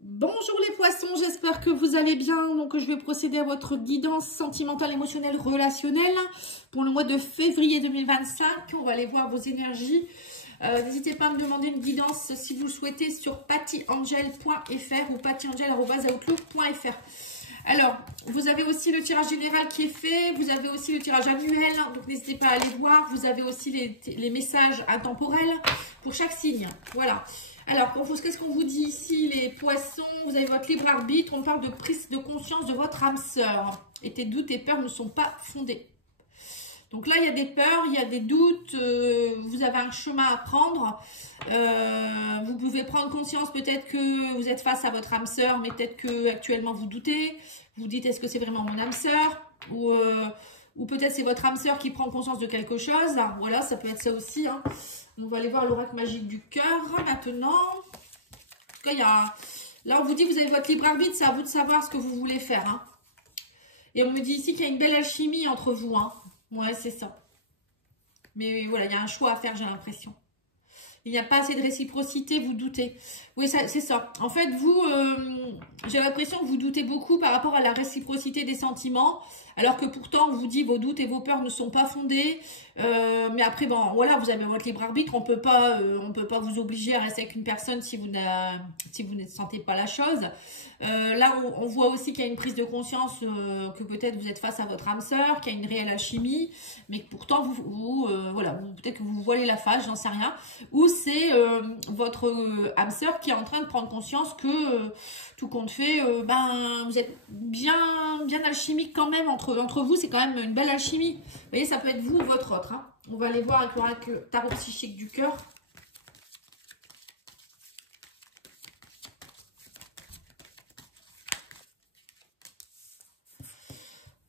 Bonjour les poissons, j'espère que vous allez bien. Donc je vais procéder à votre guidance sentimentale, émotionnelle, relationnelle pour le mois de février 2025. On va aller voir vos énergies. N'hésitez pas à me demander une guidance si vous le souhaitez sur pattyangel.fr ou pattyangel@outlook.fr. Alors, vous avez aussi le tirage général qui est fait, vous avez aussi le tirage annuel, donc n'hésitez pas à aller voir. Vous avez aussi les messages intemporels pour chaque signe. Voilà. Alors, qu'est-ce qu'on vous dit ici, les poissons? Vous avez votre libre arbitre, on parle de prise de conscience de votre âme sœur. Et tes doutes et peurs ne sont pas fondés. Donc là, il y a des peurs, il y a des doutes, vous avez un chemin à prendre. Vous pouvez prendre conscience peut-être que vous êtes face à votre âme sœur, mais peut-être que actuellement vous doutez. Vous dites, est-ce que c'est vraiment mon âme sœur? Ou peut-être c'est votre âme sœur qui prend conscience de quelque chose. Voilà, ça peut être ça aussi. Hein. On va aller voir l'oracle magique du cœur maintenant. En tout cas, là, on vous dit, vous avez votre libre arbitre, c'est à vous de savoir ce que vous voulez faire. Hein. Et on me dit ici qu'il y a une belle alchimie entre vous. Hein. Ouais, c'est ça. Mais voilà, il y a un choix à faire, j'ai l'impression. Il n'y a pas assez de réciprocité, vous doutez. Oui, c'est ça. En fait, vous, j'ai l'impression que vous doutez beaucoup par rapport à la réciprocité des sentiments, alors que pourtant, on vous dit vos doutes et vos peurs ne sont pas fondés. Mais après, bon, voilà, vous avez votre libre arbitre. On peut pas vous obliger à rester avec une personne si vous ne sentez pas la chose. Là, on voit aussi qu'il y a une prise de conscience que peut-être vous êtes face à votre âme sœur, qu'il y a une réelle alchimie, mais que pourtant, voilà, peut-être que vous voilez la face, j'en sais rien. Ou c'est votre âme sœur qui est en train de prendre conscience que tout compte fait, vous êtes bien alchimique quand même entre vous, c'est quand même une belle alchimie. Vous voyez, ça peut être vous ou votre autre. Hein. On va aller voir avec l'oracle tarot psychique du cœur.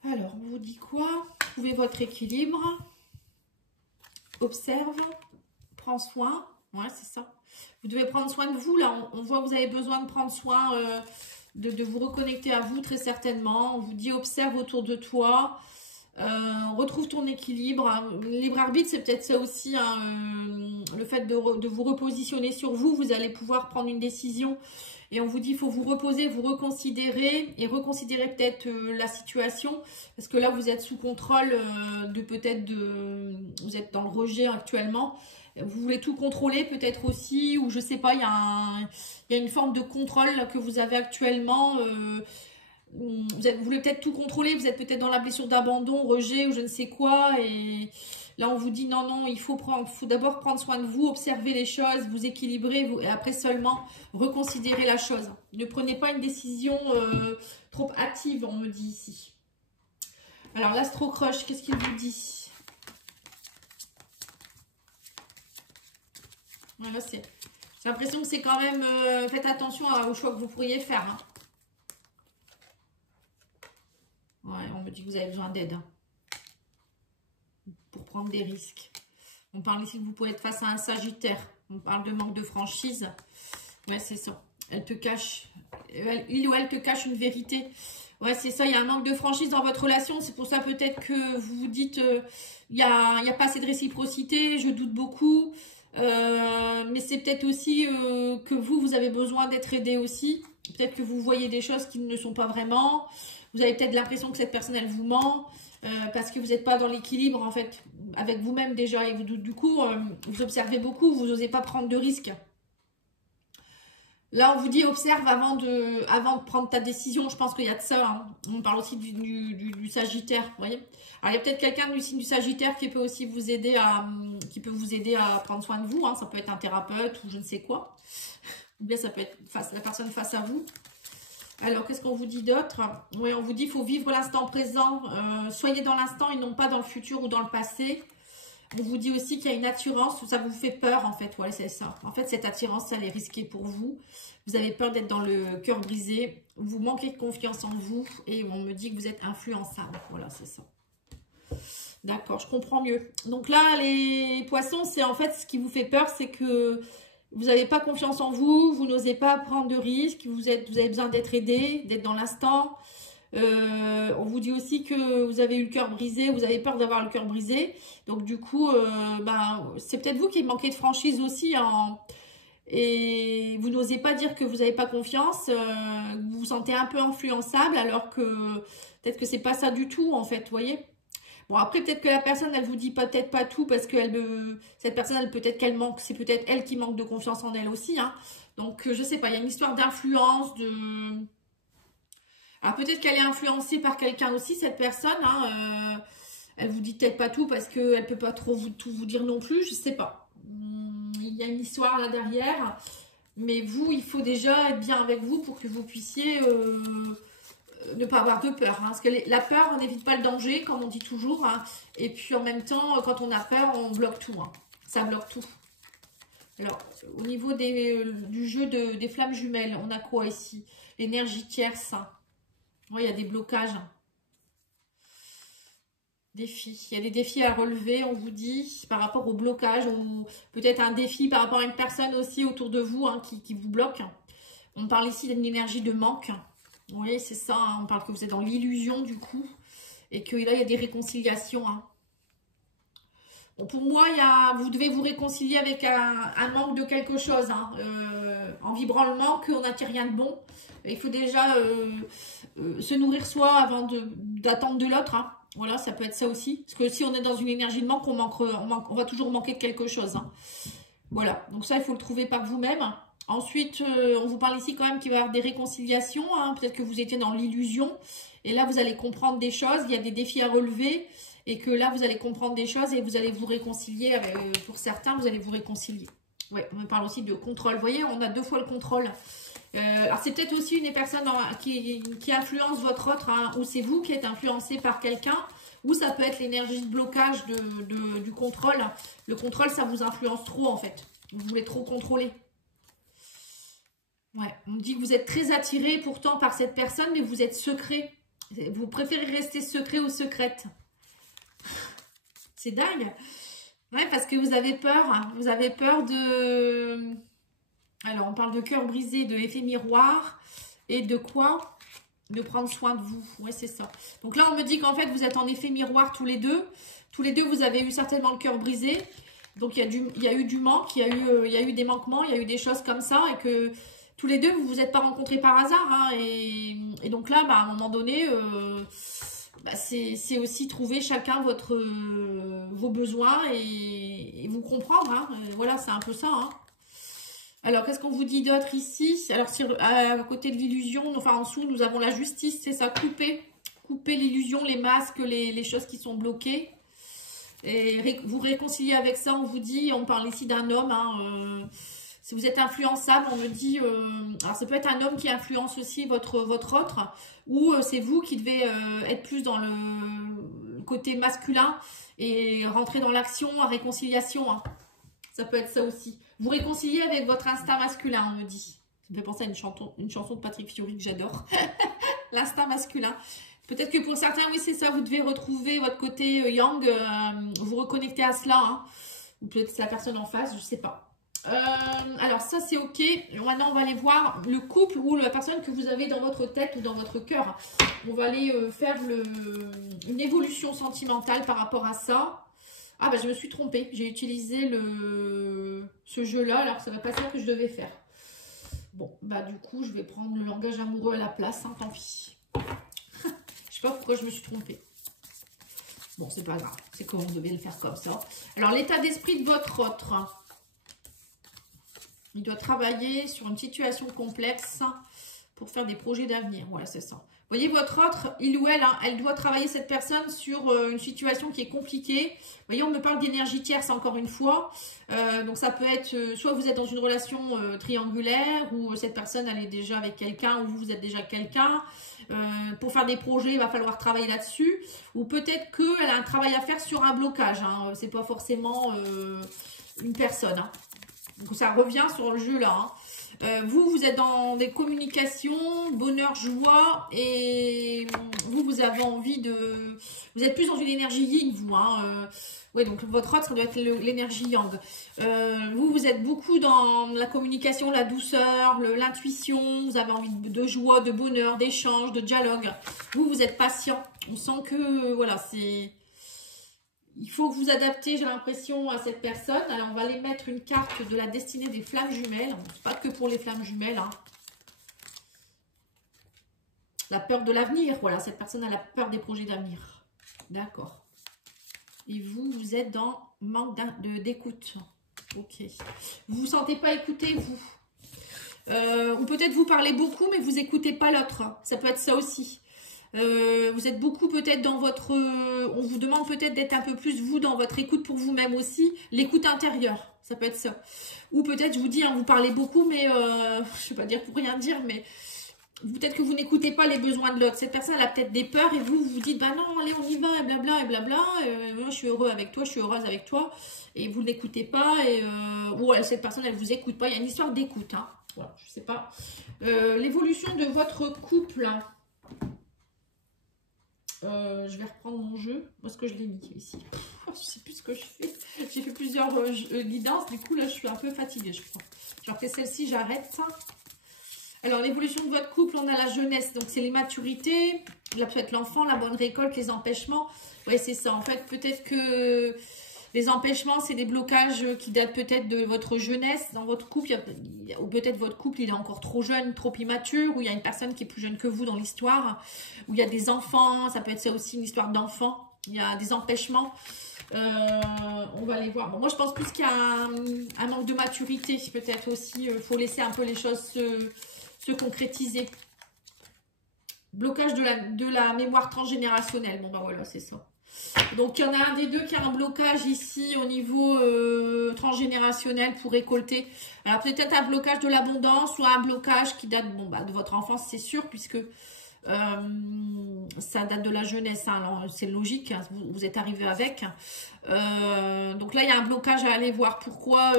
Alors, on vous dit quoi? Trouvez votre équilibre. Observe. Prends soin. Ouais, c'est ça. Vous devez prendre soin de vous. Là, on voit que vous avez besoin de prendre soin, de vous reconnecter à vous, très certainement. On vous dit observe autour de toi. Retrouve ton équilibre. Libre arbitre, c'est peut-être ça aussi. Hein, le fait de vous repositionner sur vous. Vous allez pouvoir prendre une décision. Et on vous dit, il faut vous reposer, vous reconsidérer et reconsidérer peut-être la situation. Parce que là, vous êtes sous contrôle vous êtes dans le rejet actuellement. Vous voulez tout contrôler peut-être aussi. Ou je sais pas, il y a une forme de contrôle que vous avez actuellement. Vous voulez peut-être tout contrôler. Vous êtes peut-être dans la blessure d'abandon, rejet ou je ne sais quoi. Et là, on vous dit non, il faut d'abord prendre soin de vous, observer les choses, vous équilibrer et après seulement reconsidérer la chose. Ne prenez pas une décision trop hâtive, on me dit ici. Alors, l'Astro Crush, qu'est-ce qu'il vous dit? Voilà, j'ai l'impression que c'est quand même... faites attention aux choix que vous pourriez faire. Hein. Ouais, on me dit que vous avez besoin d'aide. Hein. Pour prendre des risques. On parle ici que vous pouvez être face à un Sagittaire. On parle de manque de franchise. Ouais, c'est ça. Il ou elle te cache une vérité. Ouais, c'est ça. Il y a un manque de franchise dans votre relation. C'est pour ça peut-être que vous vous dites il n'y a pas assez de réciprocité. Je doute beaucoup. Mais c'est peut-être aussi que vous avez besoin d'être aidé aussi. Peut-être que vous voyez des choses qui ne sont pas vraiment. Vous avez peut-être l'impression que cette personne, elle vous ment. Parce que vous n'êtes pas dans l'équilibre en fait avec vous-même déjà et du coup vous observez beaucoup, vous n'osez pas prendre de risques. Là on vous dit observe avant de prendre ta décision. Je pense qu'il y a de ça. Hein. On parle aussi du Sagittaire, vous voyez. Alors il y a peut-être quelqu'un du signe du Sagittaire qui peut aussi vous aider à prendre soin de vous. Hein. Ça peut être un thérapeute ou je ne sais quoi. Ou bien ça peut être la personne face à vous. Alors, qu'est-ce qu'on vous dit d'autre? Oui, on vous dit qu'il faut vivre l'instant présent. Soyez dans l'instant et non pas dans le futur ou dans le passé. On vous dit aussi qu'il y a une attirance. Ça vous fait peur, en fait. Ouais, c'est ça. En fait, cette attirance, elle est risquée pour vous. Vous avez peur d'être dans le cœur brisé. Vous manquez de confiance en vous. Et on me dit que vous êtes influençable. Voilà, c'est ça. D'accord, je comprends mieux. Donc là, les poissons, c'est en fait ce qui vous fait peur, c'est que... vous n'avez pas confiance en vous, vous n'osez pas prendre de risques, vous avez besoin d'être aidé, d'être dans l'instant. On vous dit aussi que vous avez eu le cœur brisé, vous avez peur d'avoir le cœur brisé. Donc du coup, c'est peut-être vous qui manquez de franchise aussi. et vous n'osez pas dire que vous n'avez pas confiance, vous vous sentez un peu influençable alors que peut-être que c'est pas ça du tout en fait, vous voyez. Bon après peut-être que la personne elle vous dit peut-être pas tout parce que cette personne elle peut-être qu'elle manque, c'est peut-être elle qui manque de confiance en elle aussi, hein. Donc je sais pas, il y a une histoire d'influence, alors peut-être qu'elle est influencée par quelqu'un aussi cette personne, hein, elle vous dit peut-être pas tout parce qu'elle peut pas trop tout vous dire non plus, je sais pas. Il y a une histoire là derrière, mais vous, il faut déjà être bien avec vous pour que vous puissiez ne pas avoir de peur. Hein, parce que la peur, on n'évite pas le danger, comme on dit toujours. Hein, et puis en même temps, quand on a peur, on bloque tout. Hein, ça bloque tout. Alors, au niveau du jeu des flammes jumelles, on a quoi ici? L'énergie tierce. Ouais, il y a des blocages. Défis. Il y a des défis à relever, on vous dit, par rapport au blocage, ou peut-être un défi par rapport à une personne aussi autour de vous, hein, qui vous bloque. On parle ici d'une énergie de manque. Oui, c'est ça, hein, on parle que vous êtes dans l'illusion du coup, et que là, il y a des réconciliations. Hein. Bon, pour moi, vous devez vous réconcilier avec un manque de quelque chose. Hein. En vibrant le manque, on n'attire rien de bon. Il faut déjà se nourrir soi avant d'attendre de l'autre. Hein. Voilà, ça peut être ça aussi. Parce que si on est dans une énergie de manque, on va toujours manquer de quelque chose. Hein. Voilà, donc ça, il faut le trouver par vous-même. Ensuite, on vous parle ici quand même qu'il va y avoir des réconciliations. Hein. Peut-être que vous étiez dans l'illusion. Et là, vous allez comprendre des choses. Il y a des défis à relever. Et que là, vous allez comprendre des choses et vous allez vous réconcilier. Pour certains, vous allez vous réconcilier. Ouais, on me parle aussi de contrôle. Vous voyez, on a 2 fois le contrôle. Alors, c'est peut-être aussi une personne qui influence votre autre, hein, ou c'est vous qui êtes influencé par quelqu'un, ou ça peut être l'énergie de blocage du contrôle. Le contrôle, ça vous influence trop, en fait. Vous voulez trop contrôler. Ouais, on me dit que vous êtes très attiré pourtant par cette personne, mais vous êtes secret. Vous préférez rester secret ou secrète. C'est dingue. Ouais, parce que vous avez peur. Hein. Vous avez peur de... Alors, on parle de cœur brisé, de effet miroir. Et de quoi? De prendre soin de vous. Ouais, c'est ça. Donc là, on me dit qu'en fait, vous êtes en effet miroir tous les deux. Tous les deux, vous avez eu certainement le cœur brisé. Donc, il y a eu du manque, il y a eu des manquements, il y a eu des choses comme ça. Et que tous les deux, vous ne vous êtes pas rencontrés par hasard. Hein, et donc là, à un moment donné... c'est aussi trouver chacun vos besoins et vous comprendre. Hein. Voilà, c'est un peu ça. Hein. Alors, qu'est-ce qu'on vous dit d'autre ici? Alors, à côté de l'illusion, enfin en dessous, nous avons la justice, c'est ça, couper l'illusion, les masques, les choses qui sont bloquées. Et vous réconcilier avec ça, on vous dit, on parle ici d'un homme, hein, si vous êtes influençable, on me dit, alors ça peut être un homme qui influence aussi votre autre, ou c'est vous qui devez être plus dans le côté masculin et rentrer dans l'action, en réconciliation. Hein. Ça peut être ça aussi. Vous réconciliez avec votre instinct masculin, on me dit. Ça me fait penser à une chanson de Patrick Fiori que j'adore. L'instinct masculin. Peut-être que pour certains, oui, c'est ça, vous devez retrouver votre côté yang, vous reconnecter à cela. Hein. Ou peut-être c'est la personne en face, je ne sais pas. Alors ça c'est ok. Maintenant on va aller voir le couple ou la personne que vous avez dans votre tête ou dans votre cœur. On va aller faire une évolution sentimentale par rapport à ça. Ah je me suis trompée, j'ai utilisé ce jeu là alors ça va pas ça que je devais faire. Bon du coup je vais prendre le langage amoureux à la place, hein, tant pis. Je sais pas pourquoi je me suis trompée. Bon c'est pas grave, c'est comme on devait le faire comme ça. Alors l'état d'esprit de votre autre. Il doit travailler sur une situation complexe pour faire des projets d'avenir. Voilà, c'est ça. Vous voyez, votre autre, il ou elle, hein, elle doit travailler cette personne sur une situation qui est compliquée. Vous voyez, on me parle d'énergie tierce encore une fois. Donc, ça peut être, soit vous êtes dans une relation triangulaire, ou cette personne, elle est déjà avec quelqu'un, ou vous êtes déjà quelqu'un. Pour faire des projets, il va falloir travailler là-dessus. Ou peut-être qu'elle a un travail à faire sur un blocage. Hein. C'est pas forcément une personne. Hein. Donc ça revient sur le jeu là. Hein. Vous êtes dans des communications, bonheur, joie. Et vous avez envie de... Vous êtes plus dans une énergie yin, vous. Hein. Oui, donc votre autre, ça doit être l'énergie yang. Vous êtes beaucoup dans la communication, la douceur, l'intuition. Vous avez envie de joie, de bonheur, d'échange, de dialogue. Vous êtes patient. On sent que, voilà, c'est... il faut que vous adaptez, j'ai l'impression, à cette personne. Alors, on va aller mettre une carte de la destinée des flammes jumelles. Pas que pour les flammes jumelles. Hein. La peur de l'avenir. Voilà, cette personne a la peur des projets d'avenir. D'accord. Et vous, vous êtes dans manque d'écoute. Ok. Vous ne vous sentez pas écouté, vous. Ou peut-être vous parlez beaucoup, mais vous n'écoutez pas l'autre. Ça peut être ça aussi. Vous êtes beaucoup peut-être dans votre... on vous demande peut-être d'être un peu plus, vous, dans votre écoute pour vous-même aussi. L'écoute intérieure, ça peut être ça. Ou peut-être, je vous dis, hein, vous parlez beaucoup, mais... je ne vais pas dire pour rien dire, mais... Peut-être que vous n'écoutez pas les besoins de l'autre. Cette personne, elle a peut-être des peurs et vous, vous dites, bah non, allez, on y va, et blabla, et blabla. Moi, je suis heureux avec toi, je suis heureuse avec toi. Et vous n'écoutez pas. Et, ou cette personne, elle vous écoute pas. Il y a une histoire d'écoute. Hein. Voilà, je sais pas. L'évolution de votre couple. Hein. Je vais reprendre mon jeu. Où est-ce que je l'ai mis ici? Je sais plus ce que je fais. J'ai fait plusieurs guidances. Du coup, là, je suis un peu fatiguée, je crois. Je refais celle-ci, j'arrête. Alors, l'évolution de votre couple, on a la jeunesse. Donc, c'est l'immaturité. Là, peut-être l'enfant, la bonne récolte, les empêchements. Oui, c'est ça. En fait, peut-être que les empêchements, c'est des blocages qui datent peut-être de votre jeunesse. Dans votre couple, ou peut-être votre couple, il est encore trop jeune, trop immature. Ou il y a une personne qui est plus jeune que vous dans l'histoire. Ou il y a des enfants. Ça peut être ça aussi, une histoire d'enfant. Il y a des empêchements. On va les voir. Bon, moi, je pense plus qu'il y a un manque de maturité. Peut-être aussi, il faut laisser un peu les choses se concrétiser. Blocage de la mémoire transgénérationnelle. Bon, ben voilà, c'est ça. Donc, il y en a un des deux qui a un blocage ici au niveau transgénérationnel pour récolter. Alors, peut-être un blocage de l'abondance ou un blocage qui date de votre enfance, c'est sûr, puisque ça date de la jeunesse. Hein, c'est logique, hein, vous êtes arrivé avec. Donc là, il y a un blocage à aller voir. Pourquoi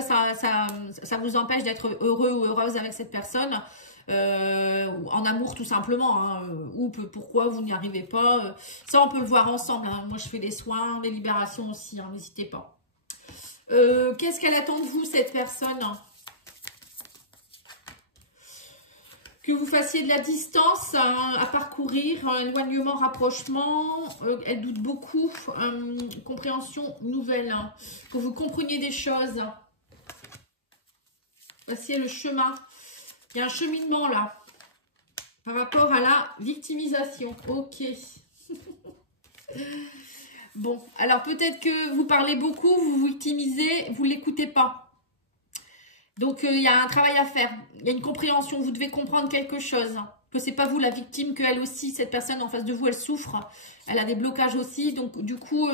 ça vous empêche d'être heureux ou heureuse avec cette personne en amour tout simplement, hein, ou pourquoi vous n'y arrivez pas. Ça, on peut le voir ensemble. Hein. Moi, je fais des soins, des libérations aussi. Hein, n'hésitez pas. Qu'est-ce qu'elle attend de vous, cette personne? Que vous fassiez de la distance à parcourir, un éloignement, rapprochement, elle doute beaucoup, compréhension nouvelle, hein, que vous compreniez des choses. Voici le chemin. Il y a un cheminement là, par rapport à la victimisation. Ok. Bon, alors peut-être que vous parlez beaucoup, vous vous victimisez, vous ne l'écoutez pas. Donc, il y a un travail à faire. Il y a une compréhension. Vous devez comprendre quelque chose. Que c'est pas vous la victime, qu'elle aussi, cette personne en face de vous, elle souffre. Elle a des blocages aussi. Donc, du coup,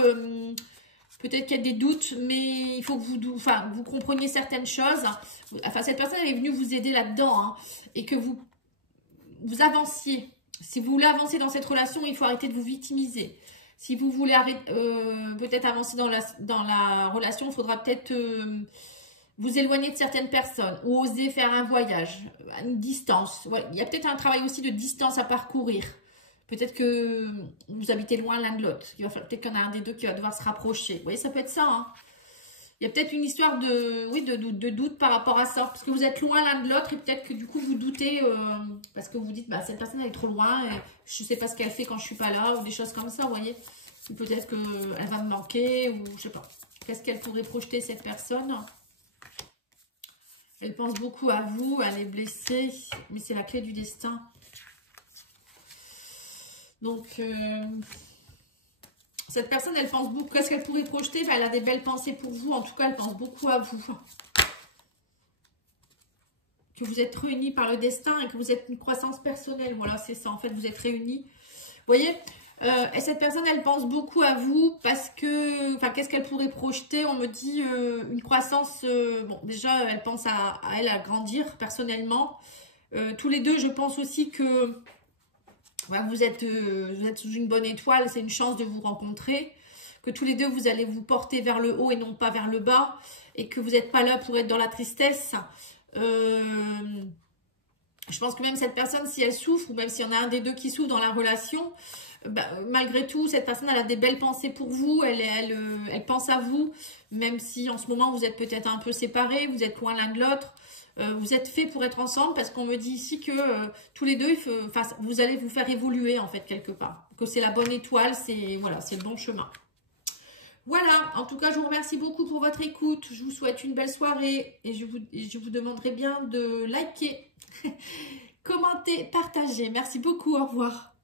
peut-être qu'il y a des doutes, mais il faut que vous compreniez certaines choses. Enfin, cette personne, elle est venue vous aider là-dedans. Hein, et que vous avanciez. Si vous voulez avancer dans cette relation, il faut arrêter de vous victimiser. Si vous voulez peut-être avancer dans la relation, il faudra peut-être... vous éloigner de certaines personnes ou oser faire un voyage, une distance. Ouais, il y a peut-être un travail aussi de distance à parcourir. Peut-être que vous habitez loin l'un de l'autre. Peut-être qu'il y en a un des deux qui va devoir se rapprocher. Vous voyez, ça peut être ça. Hein. Il y a peut-être une histoire de doute par rapport à ça. Parce que vous êtes loin l'un de l'autre et peut-être que du coup vous doutez parce que vous dites, bah, cette personne elle est trop loin et je ne sais pas ce qu'elle fait quand je ne suis pas là ou des choses comme ça, vous voyez. Ou peut-être qu'elle va me manquer ou je ne sais pas. Qu'est-ce qu'elle pourrait projeter cette personne ? Elle pense beaucoup à vous, elle est blessée, mais c'est la clé du destin. Donc, cette personne, elle pense beaucoup. Qu'est-ce qu'elle pourrait projeter? Elle a des belles pensées pour vous. En tout cas, elle pense beaucoup à vous. Que vous êtes réunis par le destin et que vous êtes une croissance personnelle. Voilà, c'est ça. En fait, vous êtes réunis. Vous voyez, et cette personne, elle pense beaucoup à vous parce que, enfin, qu'est-ce qu'elle pourrait projeter? On me dit une croissance, bon, déjà, elle pense à elle à grandir personnellement. Tous les deux, je pense aussi que bah, vous êtes sous une bonne étoile, c'est une chance de vous rencontrer. Que tous les deux, vous allez vous porter vers le haut et non pas vers le bas. Et que vous n'êtes pas là pour être dans la tristesse. Je pense que même cette personne, si elle souffre, ou même s'il y en a un des deux qui souffre dans la relation, bah, malgré tout, cette personne, elle a des belles pensées pour vous, elle pense à vous, même si en ce moment, vous êtes peut-être un peu séparés, vous êtes loin l'un de l'autre, vous êtes faits pour être ensemble, parce qu'on me dit ici que tous les deux, vous allez vous faire évoluer, en fait, quelque part. Que c'est la bonne étoile, c'est voilà, c'est le bon chemin. Voilà, en tout cas, je vous remercie beaucoup pour votre écoute. Je vous souhaite une belle soirée et je vous demanderai bien de liker, commenter, partager. Merci beaucoup, au revoir.